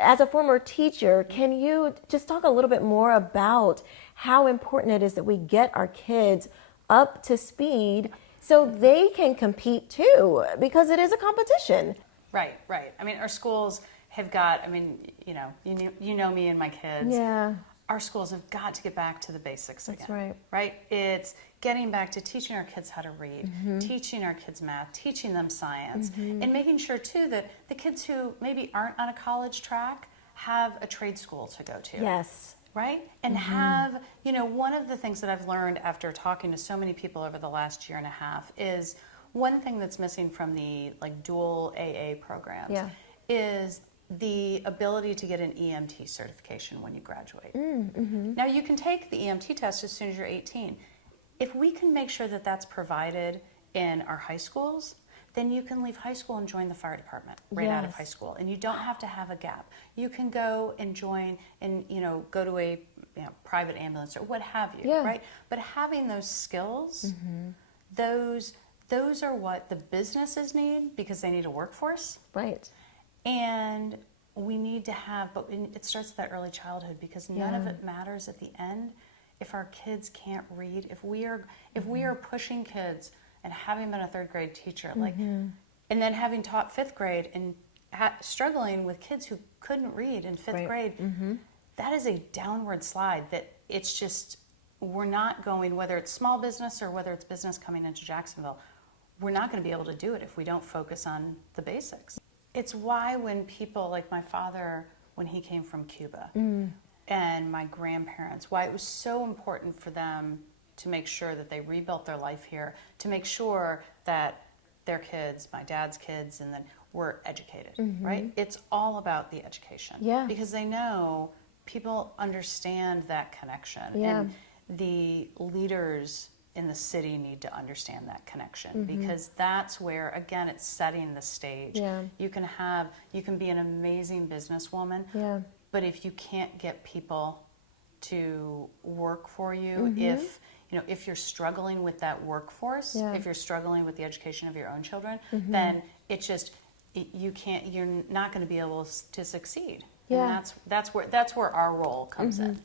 as a former teacher, can you just talk a little bit more about how important it is that we get our kids up to speed so they can compete too, because it is a competition. Right, right. I mean, our schools have got, I mean, you know me and my kids. Yeah. Our schools have got to get back to the basics again. That's right. Right? It's getting back to teaching our kids how to read, teaching our kids math, teaching them science, and making sure too that the kids who maybe aren't on a college track have a trade school to go to. Yes. Right? And have, one of the things that I've learned after talking to so many people over the last year and a half is one thing that's missing from the dual AA programs is the ability to get an EMT certification when you graduate. Now you can take the EMT test as soon as you're 18. If we can make sure that that's provided in our high schools, then you can leave high school and join the fire department out of high school, and you don't have to have a gap. You can go and join and go to a private ambulance or what have you, right? But having those skills, those are what the businesses need because they need a workforce, right? And we need to have, but it starts with that early childhood because none of it matters at the end if our kids can't read. If we are pushing kids and having been a third grade teacher, and then having taught fifth grade and struggling with kids who couldn't read in fifth grade, that is a downward slide that it's just, we're not going, whether it's small business or whether it's business coming into Jacksonville, we're not going to be able to do it if we don't focus on the basics. It's why when people like my father, when he came from Cuba, and my grandparents, why it was so important for them to make sure that they rebuilt their life here, to make sure that their kids, my dad's kids, and then were educated, right? It's all about the education. Because they know people understand that connection. And the leaders in the city need to understand that connection because that's where, again, it's setting the stage. You can be an amazing businesswoman, but if you can't get people to work for you, if you're struggling with that workforce, if you're struggling with the education of your own children, then you're not going to be able to succeed. And that's where our role comes in.